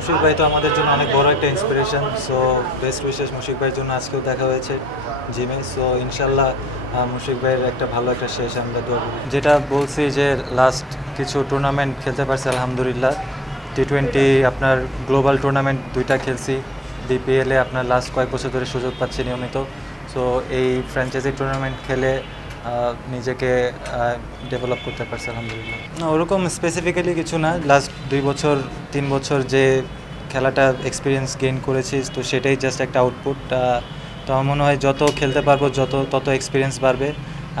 মুশফিক ভাই তো আমাদের জন্য অনেক বড় একটা inspiration. So best wishes Mushfiq ভাইয়ের জন্য আজকেও দেখা হয়েছে জিমে। সো ইনশাল্লাহ মুশফিক ভাইয়ের একটা ভালো একটা শেষ আমরা দৌড়, যেটা বলছি যে লাস্ট কিছু টুর্নামেন্ট খেলতে পারছি আলহামদুলিল্লাহ। T20 আপনার গ্লোবাল টুর্নামেন্ট 2টা খেলছি, বিপিএলে আপনার লাস্ট কয়েক বছর ধরে সুযোগ পাচ্ছি নিয়মিত। সো এই ফ্র্যাঞ্চাইজি টুর্নামেন্ট খেলে নিজেকে ডেভেলপ করতে পারছি আলহামদুলিল্লাহ। না, ওরকম স্পেসিফিক্যালি কিছু না, লাস্ট 2 বছর 3 বছর যে খেলাটা এক্সপিরিয়েন্স গেইন করেছি তো সেটাই জাস্ট একটা আউটপুট। তো আমার মনে হয় যত খেলতে পারবো তত এক্সপিরিয়েন্স বাড়বে,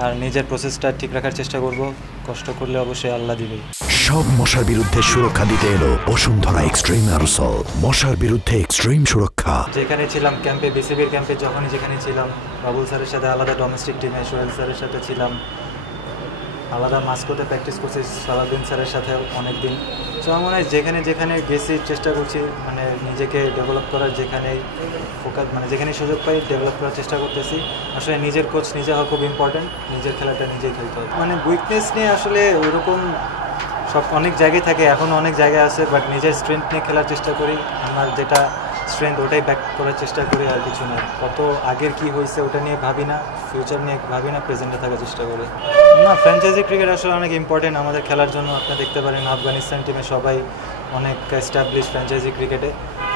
আর নিজের প্রসেসটা ঠিক রাখার চেষ্টা করব। কষ্ট করলে অবশ্যই আল্লাহ দিবেই। সব মশার বিরুদ্ধে সুরক্ষা দিতে এলো বসুন্ধরা এক্সট্রিম অ্যারোসল, মশার বিরুদ্ধে এক্সট্রিম সুরক্ষা। যেখানে ছিলাম ক্যাম্পে, বিসিবির ক্যাম্পে যখনই যেখানে ছিলাম, বাবুল স্যারের সাথে আলাদা ডোমেস্টিক টিমে, সোহেল স্যারের সাথে ছিলাম, আলাদা মাস্কোতে প্যাকটিস করছি সালাউদ্দিন স্যারের সাথে অনেক দিন। সো আমার মনে হয় যেখানে যেখানে গেছি চেষ্টা করছি মানে নিজেকে ডেভেলপ করার, যেখানেই ফোকাস মানে যেখানে সুযোগ পাই ডেভেলপ করার চেষ্টা করতেছি। আসলে নিজের কোচ নিজে হওয়া খুব ইম্পর্টেন্ট, নিজের খেলাটা নিজেই খেলতে হবে। মানে উইকনেস নিয়ে আসলে ওইরকম সব অনেক জায়গায় থাকে, এখনও অনেক জায়গায় আছে, বাট নিজের স্ট্রেংথ নিয়ে খেলার চেষ্টা করি। আমার যেটা স্ট্রেংথ ওটাই ব্যাক করার চেষ্টা করি, আর কিছু না। কত আগের কি হয়েছে ওটা নিয়ে ভাবি না, ফিউচার নিয়ে ভাবি না, প্রেজেন্টে থাকার চেষ্টা করি। না, ফ্র্যাঞ্চাইজি ক্রিকেট আসলে অনেক ইম্পর্টেন্ট আমাদের খেলার জন্য। আপনি দেখতে পারেন আফগানিস্তান টিমে সবাই অনেক এস্টাবলিশ ফ্র্যাঞ্চাইজি ক্রিকেটে।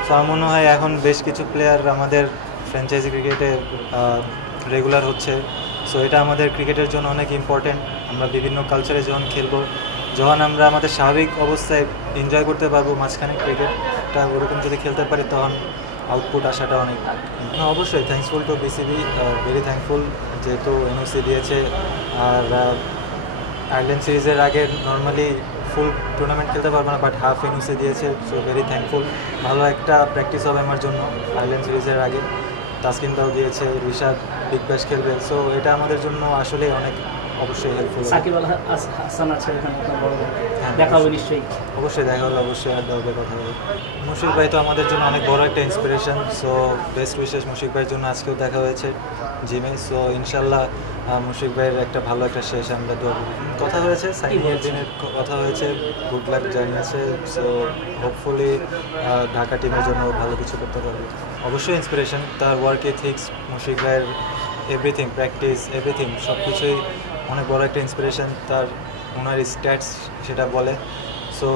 সো আমার মনে হয় এখন বেশ কিছু প্লেয়ার আমাদের ফ্র্যাঞ্চাইজি ক্রিকেটে রেগুলার হচ্ছে। সো এটা আমাদের ক্রিকেটের জন্য অনেক ইম্পর্টেন্ট। আমরা বিভিন্ন কালচারে যখন খেলবো, যখন আমরা আমাদের স্বাভাবিক অবস্থায় এনজয় করতে পারবো মাঝখানে ক্রিকেটটা ওরকম যদি খেলতে পারি, তখন আউটপুট আসাটা অনেক। অবশ্যই thankful two BCB, very thankful, যেহেতু এনওসি দিয়েছে। আর আয়ারল্যান্ড সিরিজের আগে নর্মালি ফুল টুর্নামেন্ট খেলতে পারবো না, বাট হাফ এনওসি দিয়েছে। So very thankful. ভালো একটা প্র্যাকটিস হবে আমার জন্য আয়ারল্যান্ড সিরিজের আগে। তাসকিনটাও দিয়েছে, ঋষাদ বিগ ব্যাশ খেলবে। সো এটা আমাদের জন্য আসলে অনেক অবশ্যই হেল্পফুল। সাকিব আল হাসান আছে এখানে, আপনার বড় দেখা হবে নিশ্চয়ই। অবশ্যই দেখা হলো, অবশ্যই আড্ডা হবে, কথা হবে। মুশফিক ভাই তো আমাদের জন্য অনেক বড় একটা inspiration. So best wishes Mushfiq ভাইয়ের জন্য আজকেও দেখা হয়েছে জিমে। সো ইনশাল্লাহ মুশফিক ভাইয়ের একটা ভালো একটা শেষ আমরা দৌড়, কথা হয়েছে, সাইনিয়ার দিনের কথা হয়েছে, গুড লাক জানিয়েছে। সো হোপফুলি ঢাকা টিমের জন্য ভালো কিছু করতে পারবে। অবশ্যই ইন্সপিরেশন, তার ওয়ার্ক এথিক্স, মুশফিক ভাইয়ের এভরিথিং, প্র্যাকটিস, এভরিথিং সব কিছুই অনেক বড় একটা ইন্সপিরেশন। তার ওনার স্ট্যাটস সেটা বলে। সো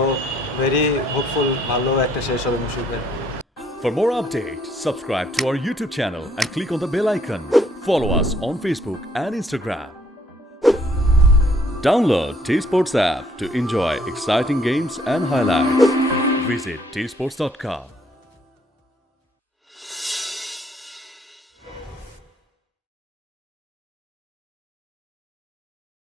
ভেরি হোপফুল, ভালো একটা শেষ হবে মুশফিকের। For more updates, subscribe to our YouTube channel and click on the bell icon. Follow us on Facebook and Instagram. Download T-Sports app to enjoy exciting games and highlights. Visit tsports.com.